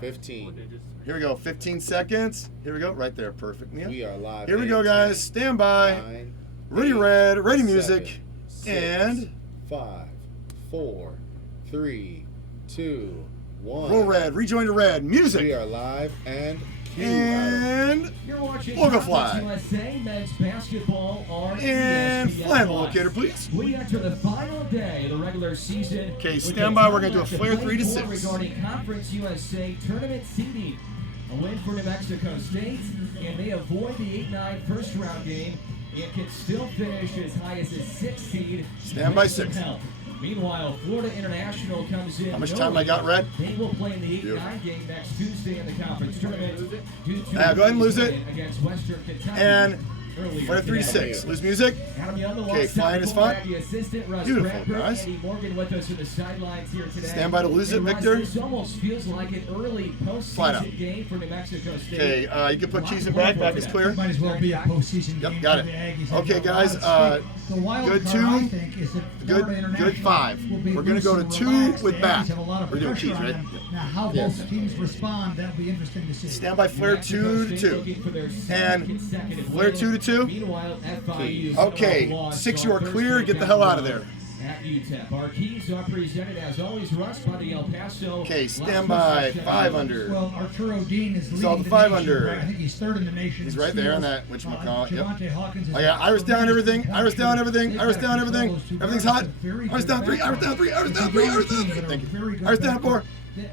15. Here we go. 15 seconds. Here we go. Right there. Perfect, Neil. We are live. Here we go, guys. Stand by. 9, Ready, 8, red. Ready, music. 7, 6, And 5, 4, 3, 2, 1. roll red. Rejoin to red. Music. We are live and And You're watching we'll go fly. USA men's basketball on And ESPN+. fly the locator, please. We enter the final day of the regular season. Okay, stand by. We're going to do a flare 3 to 6. Regarding Conference USA tournament seeding. A win for New Mexico State, and they avoid the 8-9 first round game and can still finish as high as a 6th seed. Stand by 6. Meanwhile, Florida International comes in. How much time I got, red? They will play in the 8-9 game next Tuesday in the conference tournament. Due to go ahead and lose it. Against Western Kentucky. And flare 3 to 6. Lose music. Okay, flying is fun. Beautiful, guys. Stand by to lose it, Victor. This almost feels like an early postseason game for New Mexico State. Okay, you can put keys in back. Back is clear. Might as well be a postseason game. Yep, got for the it. Aggies. Okay, guys. The wild Good card, 2. I think, is that Florida Good International 5. will be We're going to go to loose 2 and relaxed. with The back. Aggies have a lot of We're doing pressure keys, on right? them. Now, how Yes. both teams respond, that'll be interesting to see. Stand by flare 2 to 2. And flare 2 to 2. Meanwhile, FIU Okay, 6, you are clear. Get the hell out of there. At UTEP. Our keys are presented as always, Russ, by the El Paso. Okay, stand by 5 under. Well, Arturo Dean is leading all the the 5 nation, under. right? I think he's third in the nation. He's in right there on steals. that whatchamacallit, yep. Javante Hawkins is I got Iris down everything. Iris down everything. They've Iris got down to control everything. those two Everything's guards. hot. It's a very Iris good down 3. Iris backcourt. down 3. Iris It's a down 3. young Iris down team 3. that are Thank you. very good Iris down 4.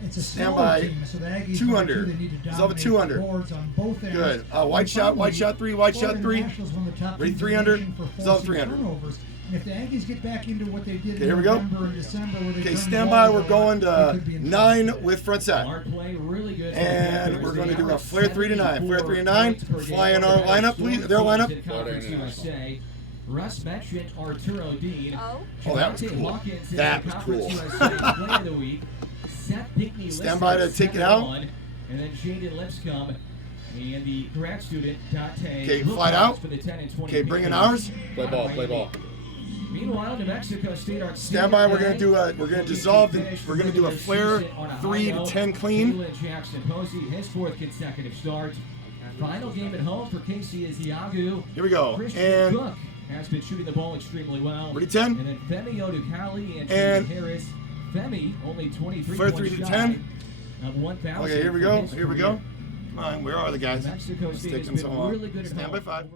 It's a Stand smaller by team, so the Aggies 2 number under. 2, they need to Dissolve at 2 dominate under. the boards on both ends. Good. And White shot finally, 3, white shot Florida 3. International's one of the top Ready, teams 3 in the under. nation for Dissolve forcing 3 under. turnovers. And if the Aggies get back into what they did Okay, here we in go. November and December, where they Okay, turned stand the by. ball We're over, going they to could be in 9 trouble. with front set. Our play really good. And we're going to do a flare 3 to 9. Flare 3 to 9. Fly in our lineup, please. Their lineup. Russ mentioned Arturo Dean. Oh, that was Javante cool. Hawkins is That the was Conference cool. USA Player of the Week. Seth Pinkney Stand by to take it out. 7-1. And then Jaden Lipscomb and the grad student Dante. Okay, flight out. For the 10 and 20 Okay, bring in meters. ours. Play ball, play ball. Meanwhile, New Mexico State are Stand by. We're gonna do a. We're gonna dissolve. We're gonna do a flare 3 to 10 clean. Jalen Jackson Posey, his 4th consecutive start. Final game at home for Casey is Iagu. Here we go. Christian And Cook has been shooting the ball extremely well. ready 10. And then Femi Odukali and And Tristan Harris. Femi only 23 flare points 3 to shy 10. of 1,000. Okay, here we for go. his Here we career. go. Come on, where are the guys? Mexico Let's State take has them been so long. really good at Stand by home. 5.